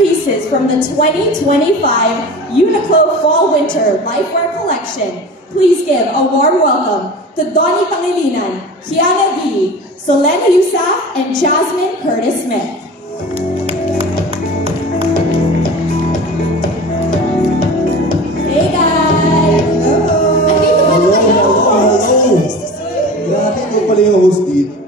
Pieces from the 2025 Uniqlo Fall Winter Lifewear Collection. Please give a warm welcome to Donnie Pangilinan, Kiana D, Selena Yusaf, and Jasmine Curtis Smith. Hey guys! Hello! Grabe ko pala yung host dito.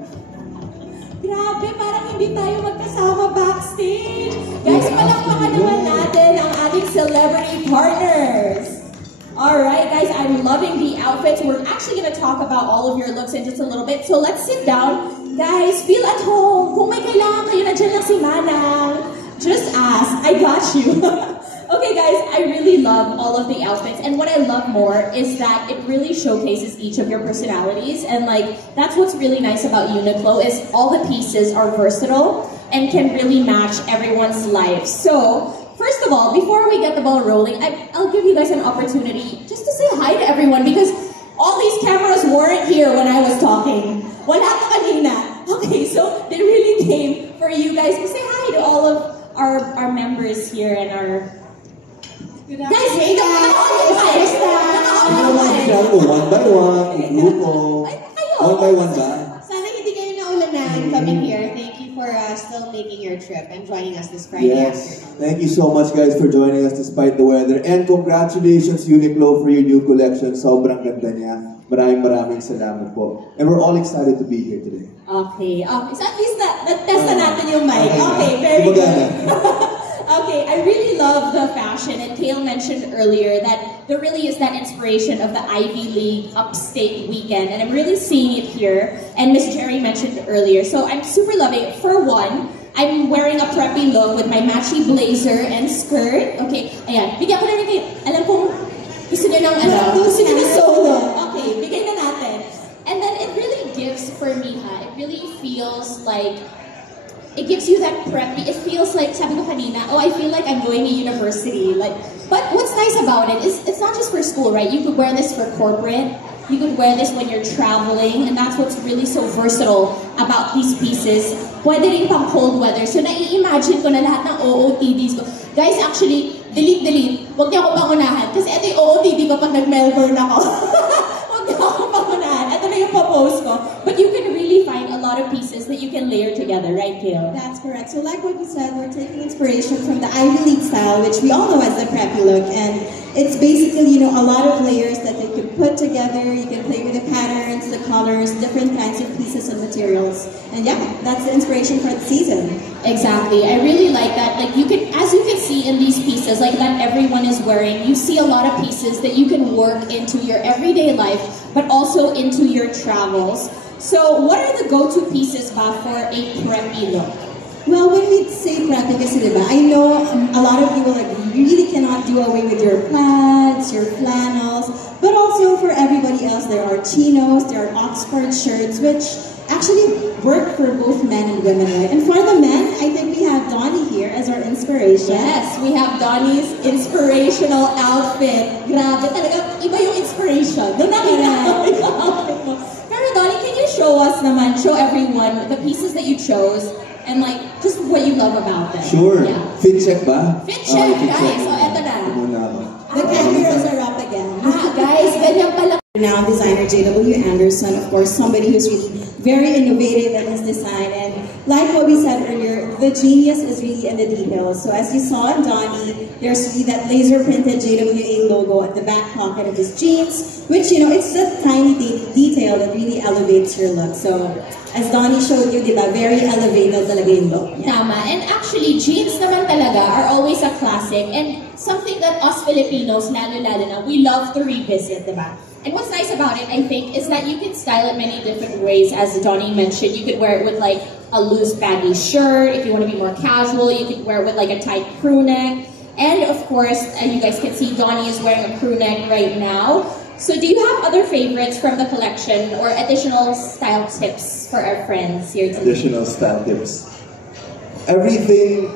Grabe, parang hindi tayo magkasama backstage. Guys, palakpakan naman natin ang ating celebrity partners. Alright guys, I'm loving the outfits. We're actually going to talk about all of your looks in just a little bit. So let's sit down. Guys, feel at home. Kung may kailangan kayo, nandiyan lang si Manang. Just ask. I got you. Okay guys, I really love all of the outfits, and what I love more is that it really showcases each of your personalities, and like that's what's really nice about Uniqlo is all the pieces are versatile and can really match everyone's life. So first of all, before we get the ball rolling, I'll give you guys an opportunity just to say hi to everyone because all these cameras weren't here when I was talking. Wala ka kanina. Okay, so they really came for you guys to say hi to all of our members here and our guys, hey guys! One by one, grupo. One by one ba? Sana hindi kayo naulanan coming here. Thank you for still making your trip and joining us this Friday afternoon. Thank you so much guys for joining us despite the weather. And congratulations Uniqlo for your new collection. Sobrang ganda niya. Maraming salamat po. And we're all excited to be here today. Okay, so at least na-test na natin yung mic. Okay, very good. Okay, I really love the fashion, and Kale mentioned earlier that there really is that inspiration of the Ivy League upstate weekend, and I'm really seeing it here, and Miss Jerry mentioned earlier, so I'm super loving it. For one, I'm wearing a preppy look with my matchy blazer and skirt. Okay, ayan, bigyan ko na rin kayo, alam kong gusto nyo ng gusto nyo ng solo. Okay, bigay na natin. And then it really gives, for me it really feels like, it gives you that preppy, it feels like, sabi ko kanina, oh, I feel like I'm going to university. Like, but what's nice about it is it's not just for school, right? You could wear this for corporate, you could wear this when you're traveling, and that's what's really so versatile about these pieces. Pwede rin pang cold weather. So nai-imagine ko na lahat ng OOTDs ko. Guys, actually, delete. Huwag niyo ako pangunahan. Kasi ito yung OOTD ko pag nag-Melbourne ako. Huwag niyo ako pangunahan. Ito na yung post ko. But you can really find a lot of pieces that you can layer together, right, Kale? That's correct. So like what you said, we're taking inspiration from the Ivy League style, which we all know as the preppy look. And it's basically, a lot of layers that you can put together. You can play with the patterns, the colors, different kinds of pieces and materials. And yeah, that's the inspiration for the season. Exactly. I really like that. Like as you can see in these pieces, like that everyone is wearing, you see a lot of pieces that you can work into your everyday life, but also into your travels. So what are the go-to pieces ba for a preppy look? Well, when we say preppy, kasi diba, I know a lot of people really cannot do away with your plaids, your flannels, but also for everybody else, there are chinos, there are Oxford shirts, which actually work for both men and women, right? And for the men, I think we have Donnie here as our inspiration. Yes, we have Donnie's inspirational outfit. Grabe, talaga, iba yung inspiration. Doon nakita ko yung outfit mo. Pero Donnie, can you show everyone the pieces that you chose and just what you love about them? Sure. Yeah. Fit check ba? Fit check, guys. So, eto na. The cameras are up again. Guys, ganyan pala. Now, designer J.W. Anderson, of course, somebody who's really very innovative in his design. And like what we said earlier, the genius is really in the details. So as you saw in Donnie, there's really that laser printed JWA logo at the back pocket of his jeans, which, it's a tiny detail that really elevates your look. So as Donnie showed you, diba, very elevated talaga yung look. Yeah. Tama. And actually, jeans naman talaga are always a classic and something that us Filipinos, lalo-lalo na, we love to revisit, diba? And what's nice about it, I think, is that you can style it many different ways. As Donnie mentioned, you could wear it with a loose baggy shirt. If you want to be more casual, you could wear it with a tight crew neck. And of course, you guys can see Donnie is wearing a crew neck right now. So do you have other favorites from the collection or additional style tips for our friends here today? Additional style tips. Everything,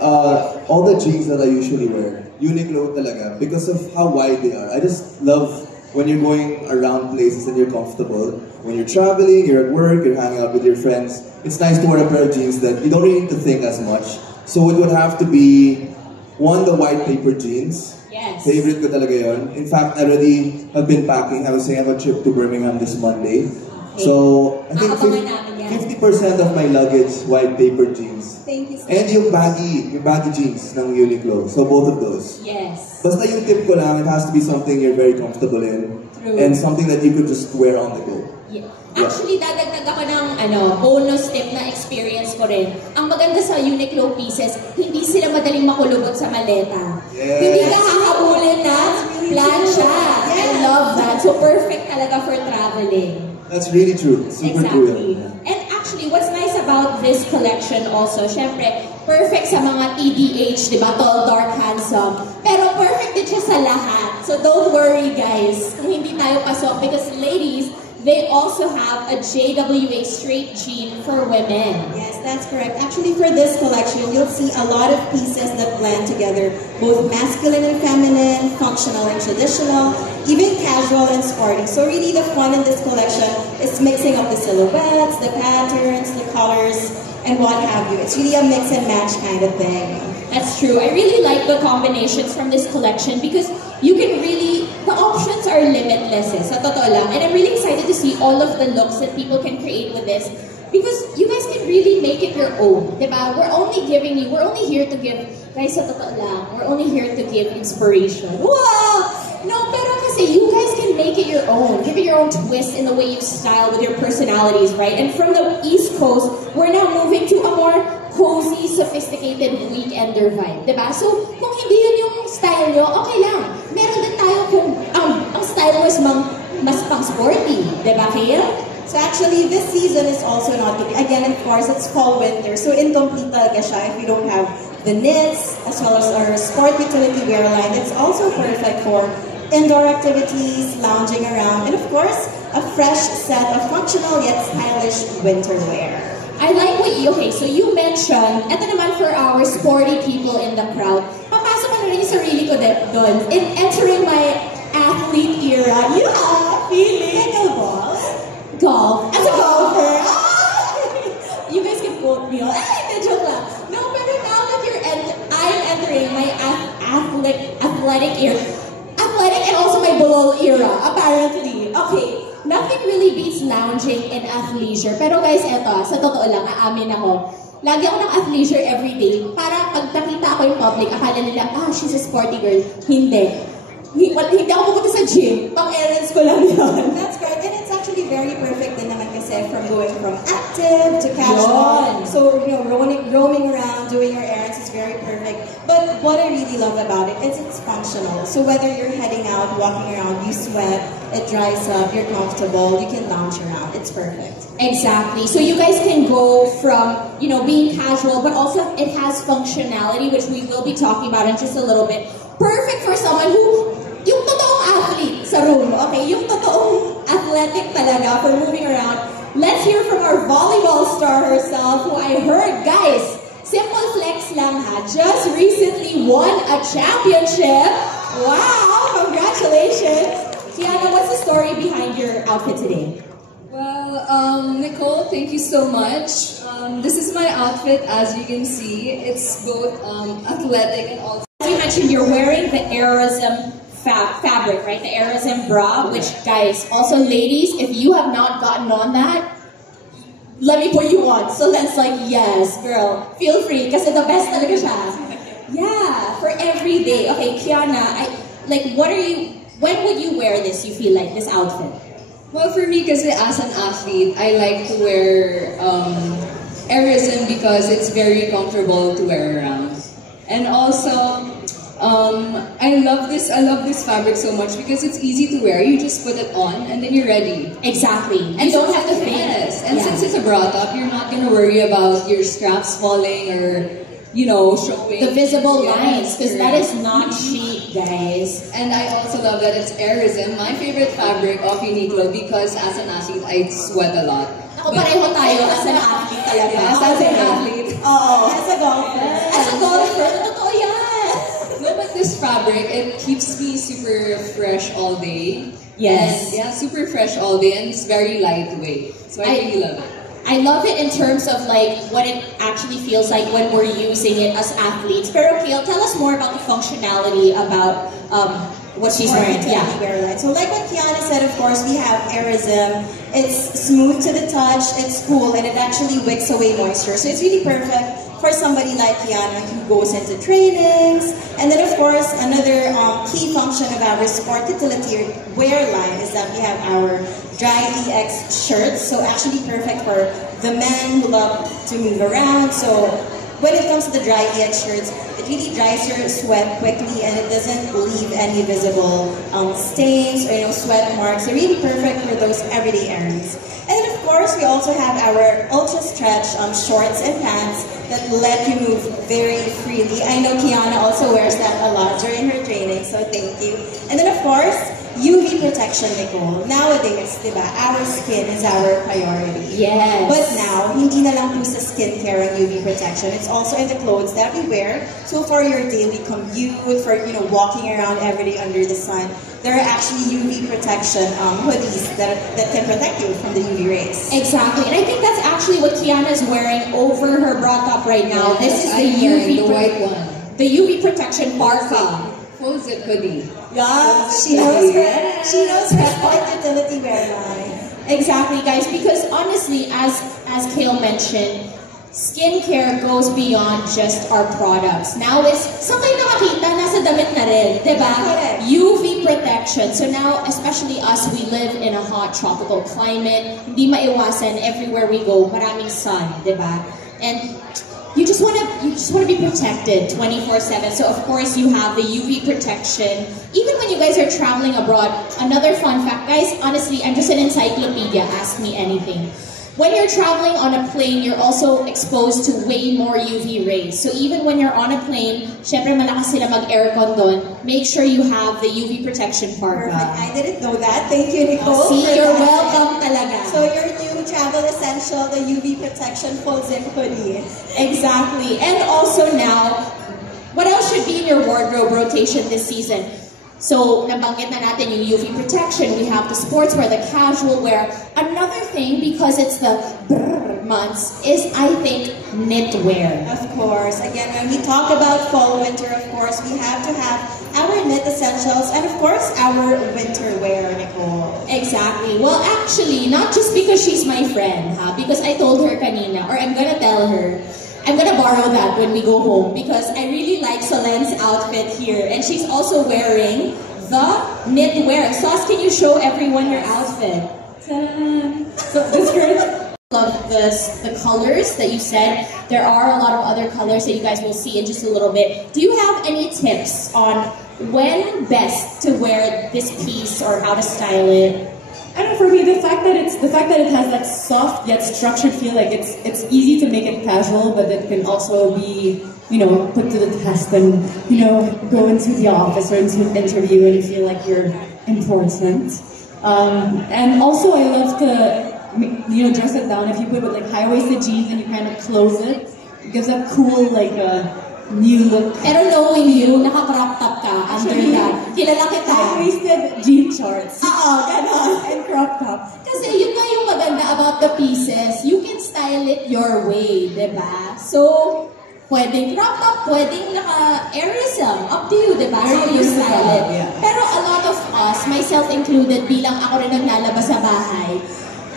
all the jeans that I usually wear, Uniqlo talaga, because of how wide they are. I just love when you're going around places and you're comfortable. When you're traveling, you're at work, you're hanging out with your friends, it's nice to wear a pair of jeans that you don't really need to think as much. So it would have to be one, the white paper jeans. Yes. Favorite ko talaga yun. In fact, I already have been packing. I was saying I have a trip to Birmingham this Monday. Okay. So I think Nakapangan namin yan. 50% of my luggage, white paper jeans. Thank you so And yung baggy jeans ng Uniqlo. So both of those. Yes. Basta yung tip ko lang, it has to be something you're very comfortable in. True. And something that you could just wear on the go. Yeah. Actually, dadagdag ako ng bonus tip na experience ko rin. Ang maganda sa Uniqlo pieces, hindi sila madaling makulubot sa maleta. Yes. Hindi ka hahabulin na plancha. I love that. So perfect talaga for traveling. That's really true. Super true. Exactly. And actually, what's nice about this collection also, syempre, perfect sa mga TDH, di ba? Tall, dark, handsome. Pero perfect din siya sa lahat. So don't worry, guys, kung hindi tayo pasok. Because ladies, they also have a JWA straight jean for women. Yes, that's correct. Actually, for this collection, you'll see a lot of pieces that blend together, both masculine and feminine, functional and traditional, even casual and sporty. So really the fun in this collection is mixing up the silhouettes, the patterns, the colors, and what have you. It's really a mix and match kind of thing. That's true. I really like the combinations from this collection because you can really, the options are limitless sa totoo lang. And I'm really excited to see all of the looks that people can create with this because you guys can really make it your own, diba? We're only here to give, guys, sa totoo lang, we're only here to give inspiration. Wow! No, pero kasi you guys can make it your own. Give it your own twist in the way you style with your personalities, right? And from the East Coast, we're now moving to a more cozy, sophisticated weekender vibe, diba? So, kung hindi yun yung style nyo, okay lang. Meron din tayo kung ang style mo is mas pang-sporty, diba, Kaya? So actually, this season is also not good. Again, of course, it's fall-winter, so incomplete talaga siya if you don't have the knits, as well as our sport utility wear line. It's also perfect for indoor activities, lounging around, and of course, a fresh set of functional yet stylish winter wear. I like what so you mentioned, eto naman for our sporty people in the crowd, papasok ko na rin yung sarili ko doon. In entering my athlete era, feeling golf. As a golfer, you guys can quote me on, joke lang. No, pero now that I'm entering my athletic era, athletic and also my bulol era, apparently. Okay. Nothing really beats lounging in athleisure. Pero guys, eto, sa totoo lang, aamin ako. Lagi ako ng athleisure everyday. Para pag nakita ako yung public, akala nila, she's a sporty girl. Hindi. Hindi ako pupunta sa gym. Pang-errands ko lang yun. That's correct. And it's actually very perfect din naman kasi from going from active to casual. Yun. So, roaming around, doing your errands is very perfect. But what I really love about it is it's functional. So whether you're heading out, walking around, you sweat, it dries up, you're comfortable, you can lounge around. It's perfect. Exactly. So you guys can go from, being casual, but also it has functionality, which we will be talking about in just a little bit. Perfect for someone who, yung totoong athlete sa room, okay? Yung totoong athletic talaga for moving around. Let's hear from our volleyball star herself, who I heard, guys, simple flex lang ha, just recently won a championship. Wow, congratulations. Kiana, what's the story behind your outfit today? Well, Nicole, thank you so much. This is my outfit, as you can see. It's both athletic and also... As you mentioned, you're wearing the Aerism fabric, right? The Aerism bra, which, guys, also ladies, if you have not gotten on that, let me put you on. So that's like, yes, girl, feel free, kasi the best talaga siya. Yeah, for every day. Okay, Kiana, when would you wear this, you feel like, this outfit? Well, for me, kasi as an athlete, I like to wear Aerism because it's very comfortable to wear around. And also, I love this fabric so much because it's easy to wear. You just put it on and then you're ready. Exactly. And you don't have to think. Yes. And since it's a bra top, you're not gonna worry about your straps falling or, showing. The visible lines, because that is not chic, guys. And I also love that it's Aerism, my favorite fabric of Uniqlo, because as an athlete, I sweat a lot. Ako pareho tayo as an athlete talaga. Yes, as an athlete. Oo. As a golfer. As a golfer, totoo yan. No, but this fabric, it keeps me super fresh all day. Yes. And yeah, super fresh all day, and it's very lightweight. So I really love it. I love it in terms of like what it actually feels like when we're using it as athletes. Pero Kale, tell us more about the functionality about what she's wearing. Yeah. Line. So like what Kiana said, of course, we have Aerism. It's smooth to the touch, it's cool, and it actually wicks away moisture. So it's really perfect for somebody like Kiana who goes into trainings. And then of course, another key function of our sport utility wear line is that we have our Dry EX shirts. So actually perfect for the men who love to move around. So when it comes to the Dry EX shirts, it really dries your sweat quickly and it doesn't leave any visible stains or sweat marks. They're really perfect for those everyday errands. And then of course, we also have our ultra stretch shorts and pants that let you move very freely. I know Kiana also wears that a lot during her training, so thank you. And then of course, UV protection, Nicole. Nowadays, diba, our skin is our priority. Yes. But now, hindi na lang po sa skincare ang UV protection. It's also in the clothes that we wear. So for your daily commute, for walking around every day under the sun, there are actually UV protection hoodies that can protect you from the UV rays. Exactly, and I think that's actually what Kiana's wearing over her bra top right now. Yes, this is the the white one. The UV protection parka. Full zip hoodie. Yeah, she knows her sport utility wear line. Exactly, guys, because honestly, as Kale mentioned, skincare goes beyond just our products. Now is, saan kayo nakakita? Nasa damit na rin, diba? Correct. UV protection. So now, especially us, we live in a hot tropical climate. Hindi maiwasan, everywhere we go, maraming sun, diba? And you just want to be protected 24/7. So of course you have the UV protection. Even when you guys are traveling abroad, another fun fact, guys, honestly, I'm just an encyclopedia, ask me anything. When you're traveling on a plane, you're also exposed to way more UV rays. So even when you're on a plane, syempre malakas sila mag-aircon doon, make sure you have the UV protection parka. Perfect. I didn't know that. Thank you, Nicole. See, you're welcome talaga. So your new travel essential, the UV protection full zip hoodie. Exactly. And also now, what else should be in your wardrobe rotation this season? So, nabanggit na natin yung UV protection. We have the sportswear, the casual wear. Another thing, because it's the months, is I think knitwear. Of course. Again, when we talk about fall, winter, of course, we have to have our knit essentials and of course our winter wear, Nicole. Exactly. Well, actually, not just because she's my friend, because I told her kanina, or I'm gonna tell her, I'm gonna borrow that when we go home because I really like Solen's outfit here. And she's also wearing the knitwear. Sauce, can you show everyone your outfit? Ta-da! So this girl, love the colors that you said. There are a lot of other colors that you guys will see in just a little bit. Do you have any tips on when best to wear this piece or how to style it? I don't know, for me, the fact that it has that soft yet structured feel, like it's easy to make it casual, but it can also be, put to the test and, go into the office or into an interview and feel like you're important. And also I love to, dress it down. If you put it with like high-waisted jeans and you kind of close it, it gives a cool, new look. Pero knowing you, naka-crop top ka under that. Kilala kita. High-waisted jean shorts. Oo, ganon. And crop top. Kasi yun nga yung maganda about the pieces. You can style it your way, diba? So, pwedeng crop top, pwedeng naka-airism. Up to you, diba? How you style it. Yeah. Pero a lot of us, myself included, bilang ako rin naglalabas sa bahay,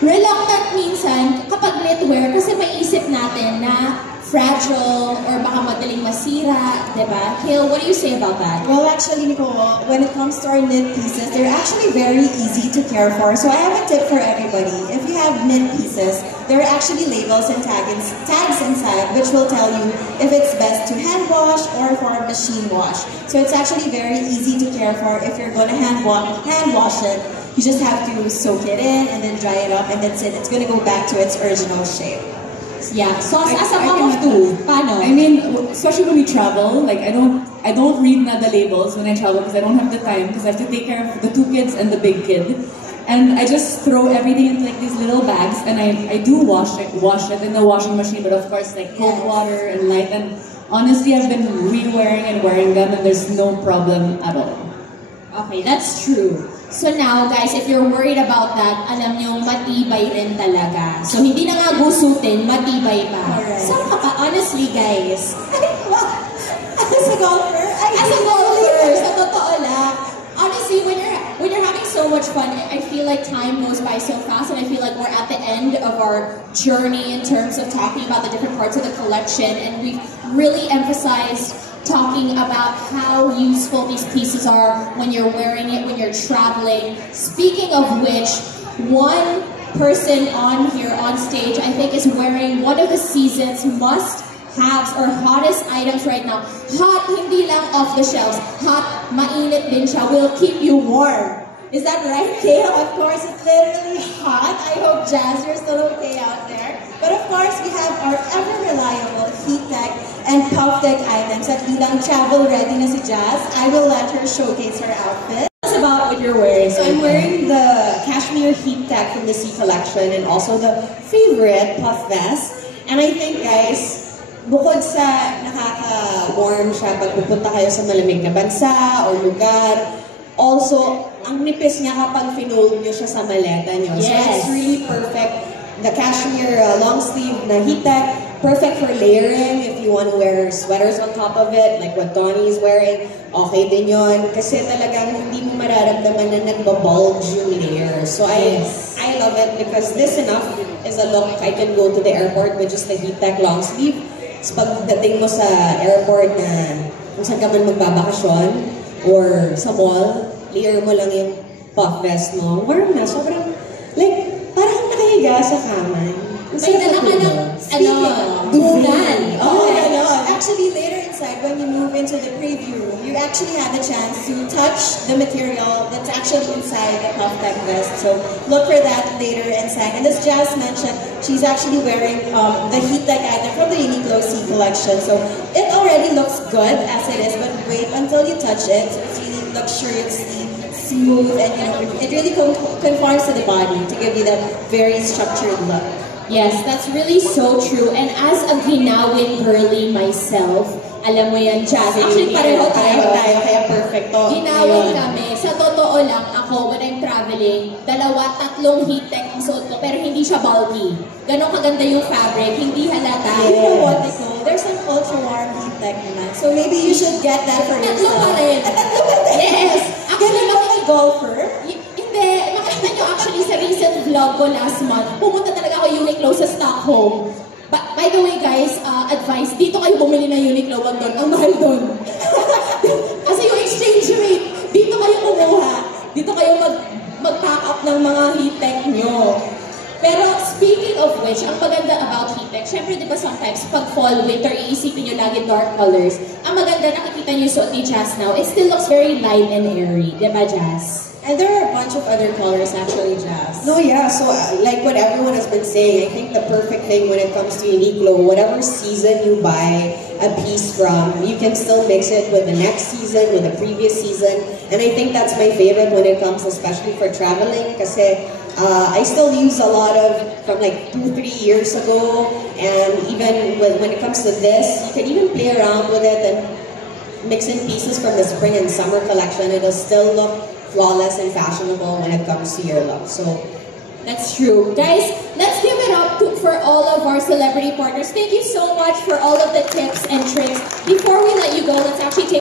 reluctant minsan kapag knitwear kasi maisip natin na fragile or baka madaling masira, diba? Kale, what do you say about that? Well, actually, Nicole, when it comes to our knit pieces, they're actually very easy to care for. So I have a tip for everybody. If you have knit pieces, there are actually labels and tags inside which will tell you if it's best to hand wash or for machine wash. So it's actually very easy to care for. If you're going to hand wash it, you just have to soak it in and then dry it up and that's it. It's going to go back to its original shape. Yeah, so as a mom of two, paano? I mean, especially when we travel, like I don't read the labels when I travel because I don't have the time because I have to take care of the two kids and the big kid. And I just throw everything into like these little bags and I do wash it in the washing machine, but of course like cold water and light. And honestly, I've been re-wearing and wearing them and there's no problem at all. Okay, that's true. So now, guys, if you're worried about that, alam nyo, matibay rin talaga. So hindi na nga gusutin, matibay pa. Alright. Saan ka pa? Honestly, guys. As a golfer, As a golfer, sa totoo lang, honestly, when you're having so much fun, I feel like time goes by so fast, and I feel like we're at the end of our journey in terms of talking about the different parts of the collection, and we've really emphasized talking about how useful these pieces are when you're wearing it, when you're traveling. Speaking of which, one person on here on stage, I think, is wearing one of the season's must-haves or hottest items right now. Hot, hindi lang off the shelves. Hot, mainit din siya. Will keep you warm. Is that right, Kale? of course, it's literally hot. I hope, Jazz, you're still okay out there. But of course, we have our ever-reliable heat tech and puff tech items at bilang travel ready na si Jazz. I will let her showcase her outfit. What's about what you're wearing? So I'm wearing the Cashmere Heat Tech from the Sea Collection and also the favorite puff vest. And I think, guys, bukod sa nakaka-warm siya pag pupunta kayo sa malamig na bansa or lugar, also, ang nipis niya kapag finold nyo siya sa maleta nyo. Yes. So it's really perfect. The cashmere long sleeve na heat tech, perfect for layering if you want to wear sweaters on top of it, like what Donnie is wearing. Okay din yun. Kasi talagang hindi mo mararamdaman na nagbabulge yung layers. So I love it because this enough is a look I can go to the airport with just the heat tech long sleeve. So pagdating mo sa airport na kung saan ka man magbabakasyon or sa mall, layer mo lang yung puff vest mo. Warm na, sobrang, like, parang nakahiga sa kama. May dala ka ng, dunan. Oh, actually, later inside, when you move into the preview room, you actually have the chance to touch the material that's actually inside the puff tech vest. So look for that later inside. And as Jazz mentioned, she's actually wearing the heat tech item from the Uniqlo Sea Collection. So it already looks good as it is, but wait until you touch it. So it's really luxuriously smooth, and it really conforms to the body to give you that very structured look. Yes, that's really so true. And as a ginawing girly myself, alam mo yan, Jazz. Actually, pareho tayo. Kaya perfecto. Ginawin kami. Sa totoo lang, ako, when I'm traveling, 2-3 heat tech ang suot ko, pero hindi siya bulky. Ganon kaganda yung fabric, hindi halata. You know what, Nicole? There's an ultra warm heat tech naman. So maybe you should get that for Tatlo yourself. pa rin. Yes. Actually, Ganun ba kay golfer? Hindi. Makita nyo actually sa recent vlog ko last month, pumunta talaga ako Uniqlo sa Stockholm. By the way, guys, advice, dito kayo bumili ng Uniqlo, wag doon. Ang mahal doon. Kasi yung exchange rate, dito kayo kumuha. Dito kayo mag-pack up ng mga heat tech nyo. Pero speaking of which, ang maganda about heat tech, syempre di ba sometimes pag fall, winter, iisipin nyo lagi dark colors. Ang maganda, nakikita nyo yung suot ni Jazz now, it still looks very light and airy. Di ba, Jazz? And there are a bunch of other colors actually, Jazz. No, yeah, so like what everyone has been saying, I think the perfect thing when it comes to Uniqlo, whatever season you buy a piece from, you can still mix it with the next season, with the previous season. And I think that's my favorite when it comes especially for traveling, kasi I still use a lot of from like 2-3 years ago, and even when it comes to this, you can even play around with it and mix in pieces from the spring and summer collection. It'll still look flawless and fashionable when it comes to your look. So that's true. Guys, let's give it up for all of our celebrity partners. Thank you so much for all of the tips and tricks. Before we let you go, let's actually take